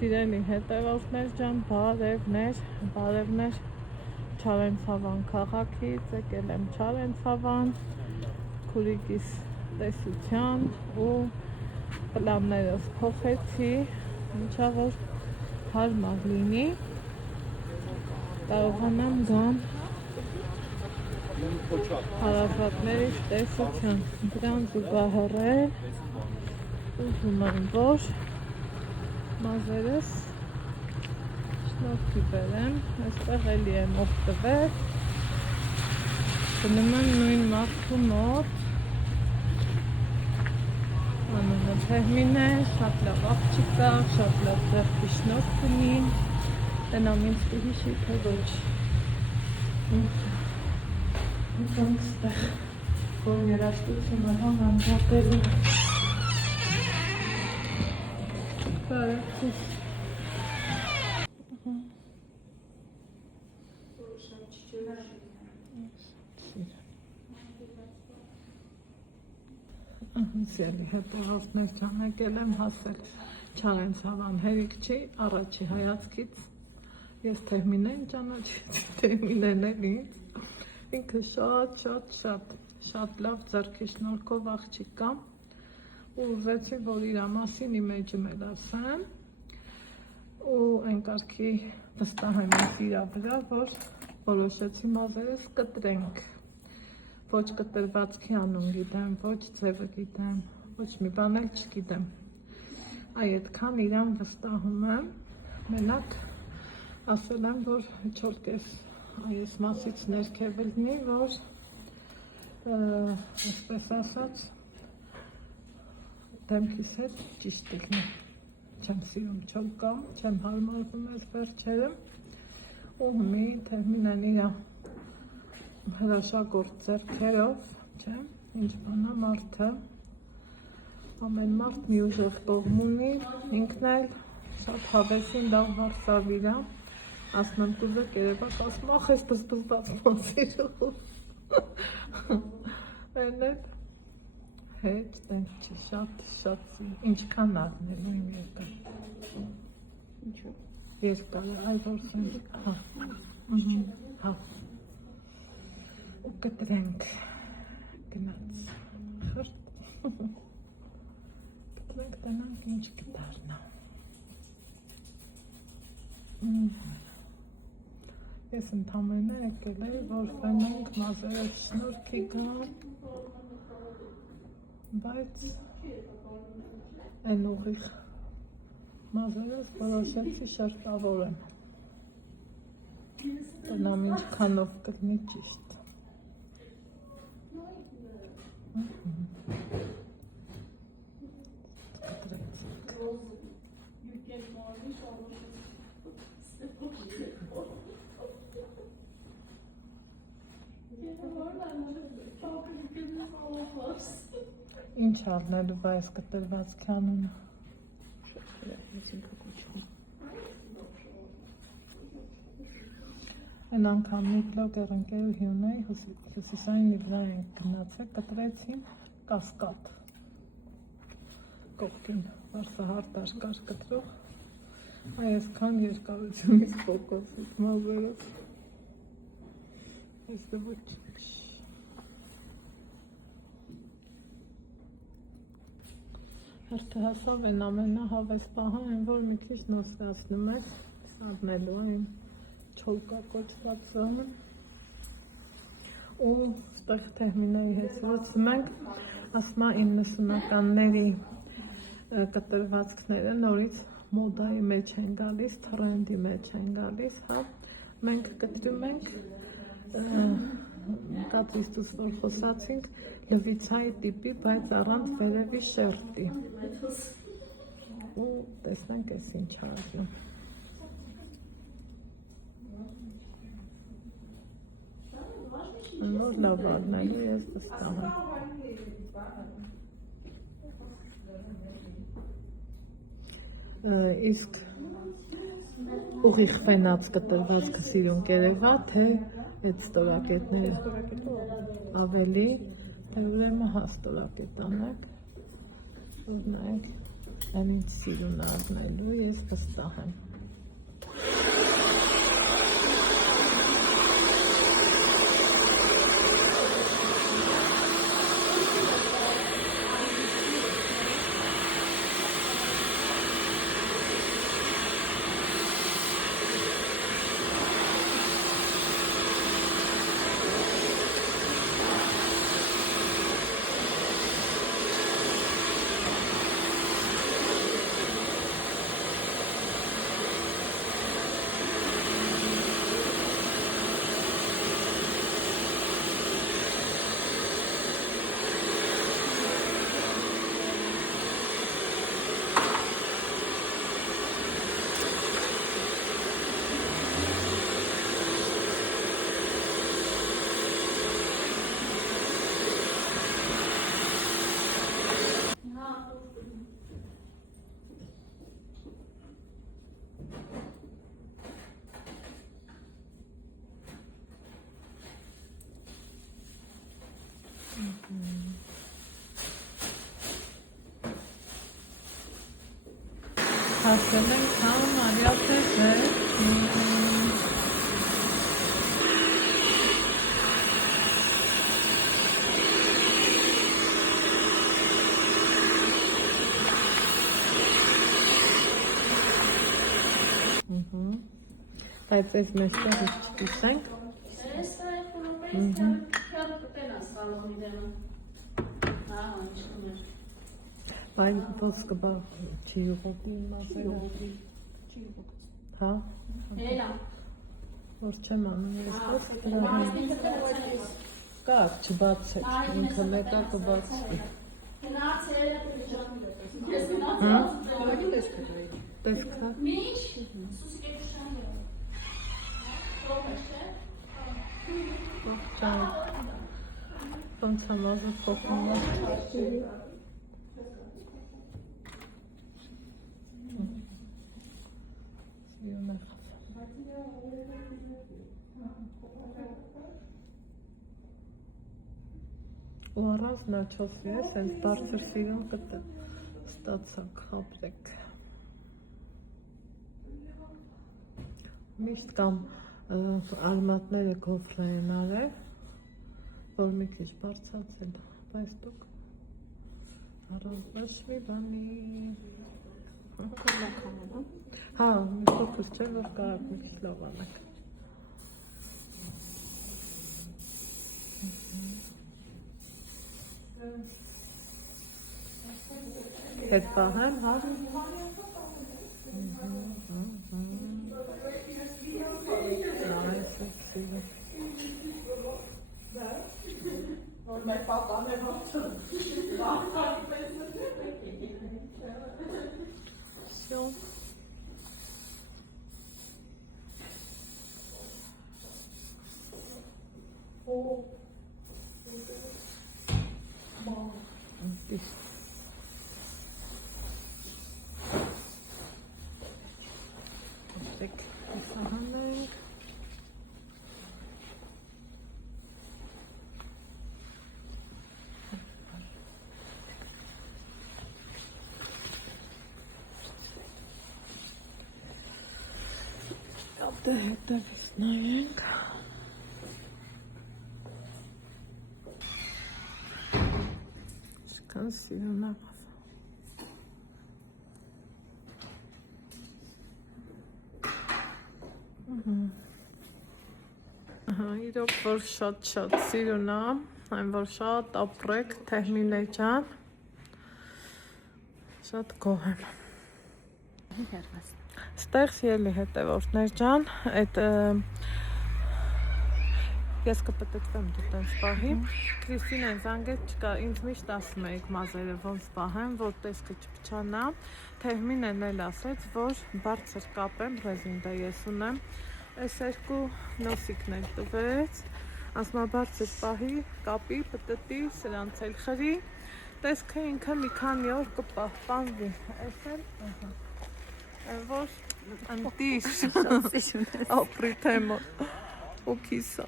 Սիրելի հետևորդներ ջան, բարևներ Չարենցավան քաղաքից, եկել եմ Չարենցավան, քուրիկիս տեսության ու պլաններս փոխեցի, ինչա որ հարմար լինի, կարողանամ գամ հարազատներիս տեսության, դրան զուգահեռել ուզում եմ, որ մազերս շնորհքի բերեմ, այստեղ էլի եմ օգտվել, գնում եմ նույն մարդու մոտ, անունը Թեհմին է, շատ լավ աղջիկ է, շատ լավ ձեռքի շնորհք ունի, տնամ ինձ կհիշի, թե ոչ ինքանք ստեղ, որ երաժշտությունը համանդատելու բարակիս Սիրելի հետևորդներ ջան, եկել եմ հասել Չարենցավան, հերիք չի, առաջի հայացքից ես Թեհմինեն ճանաչեցի, Թեհմինեն էլ ինձ, ինքը շատ լավ ձեռքի շնորհքով աղջիկ կա ու ուզեցի, որ իր մասին իմեջը մեր ասեմ ու ընկարգի վստահ եմ իր վրա, որ որոշեցի մազերս կտրենք, ոչ կտրվածքի անուն գիտեմ, ոչ ձևը գիտեմ, ոչ մի բան էլ չգիտեմ, այդքան իրան վստահում եմ, մենակ ասել եմ, որ չորքես այս մասից ներքև լինի, որ այսպես ասած դեմքիս հետ ճիշտ լինի, չեմ սիրում չոլկա, չեմ հարմարվում այս վերջերում ու մի Թեհմինեն իր հրաշագործ ձեռքերով, չէ, ինչ բանա մարդը, ամեն մարդ մի ուժեղ կողմ ունի, ինքն էլ շատ հավեսին լավ վարսավիր է, ասում եմ կուզեք երևակ, ասում ախ ես բզբզված մասիրով, են էլ հետ, դենք չի, շատ ինչքան աղնելու իմ երկար, երկար, այ որ սենց, հա, կտրենք, գնաց, խրտ, կտրենք տնանք ինչ կդարնա, ես ընդամենը եկել էի, որ ֆենենք մազերով շնորհքի գամ, բայց են ուղիղ մազերով որոշեցի շերտավորեմ, տնամ ինչքանով կլինի ճիշտ, Ինչ առնելու այս կտրվածքի անունը Են անգամ մի բլոգեր ընկերուհի ունեի, Հյուսիսային վրա ենք գնացել, կտրեցին կասկադ կողքին, վարսահարտար կար կտրող, այսքան երկարությունից ֆոկոսից մազերով Este ոչ Հերթահասով են ամենահավես պահը են, որ մի քիչ նոսրացնում եք, սարնելու այն չոլկա կոչված զոհը ու ստեղ Թեհմինեի հետ զրուցում ենք, ասում է 90-ականների կտրվածքները նորից մոդայի մեջ են գալիս, թրենդի մեջ են գալիս, հա, մենք կտրում ենք կատրիստուս որ խոսացինք լվիցայի տիպի, բայց առանց վերևի շերտի ու տեսնենք ես ինչ արվում նոր լավ առնելու ես վստահ եմ իսկ ուղիղ ֆենած կտրվածքը սիրուն կերևա, թե այդ ստորակետները ավելի թե ուրեմն հա ստորակետ անեք որ նայեք Այն ինձ սիրուն առնելու, ես վստահ եմ։ Հասել ենք Համարյա Տեզեր։ Բայց այս մեստեղ չտիսենք։ Այն ոսկը բա չի յուղոտի մազերը։ Հա։ Էլա։ Որ չեմ անում ես ոսկ։ Կար չբացեք, ինքը մետա կբացվի։ Տեսքա։ Միջ, սուսիկ է կշանգը։ Ոնց եմ ազը փոխում է։ Ու առանց նաչոսի ես, հենց բարձր սիրուն կտը ստացակ ապրեք։ Միշտ կամ արմատները գոֆրը են արել, որ մի քիչ բարձացել, բայց դուք առանց ոչ մի բանի։ Հա, մի փոքր չէ, որ կարաք մի քիչ լավ անեք։ Հետ պահեմ, հա։ Всё. Հետևից նայենք։ Շքան սիրուն աղավ։ Իրոք որ շատ սիրուն է, այն որ շատ ապրեք, Թեհմինե ջան, շատ գոհ եմ։ Ստեղ ելի հետևորդներ ջան, այդ ես կպտտվեմ դուտենց պահի, Քրիստինեն զանգեց չկա, ինձ միշտ ասում էիք մազերը ոնց պահեմ, որ տեսքը չփչանա, Թեհմինեն էլ ասեց, որ բարձր կապեմ, ռեզինդա ես ունեմ, այս երկու նոսիկներ տվեց, ասմա բարձր պահի, կապի, պտտի, սրանց էլ խրի, տեսքը ինքը մի քանի օր կպահպանվի, այս էլ, որ Անտիշ ապրի թեմա ու կիսա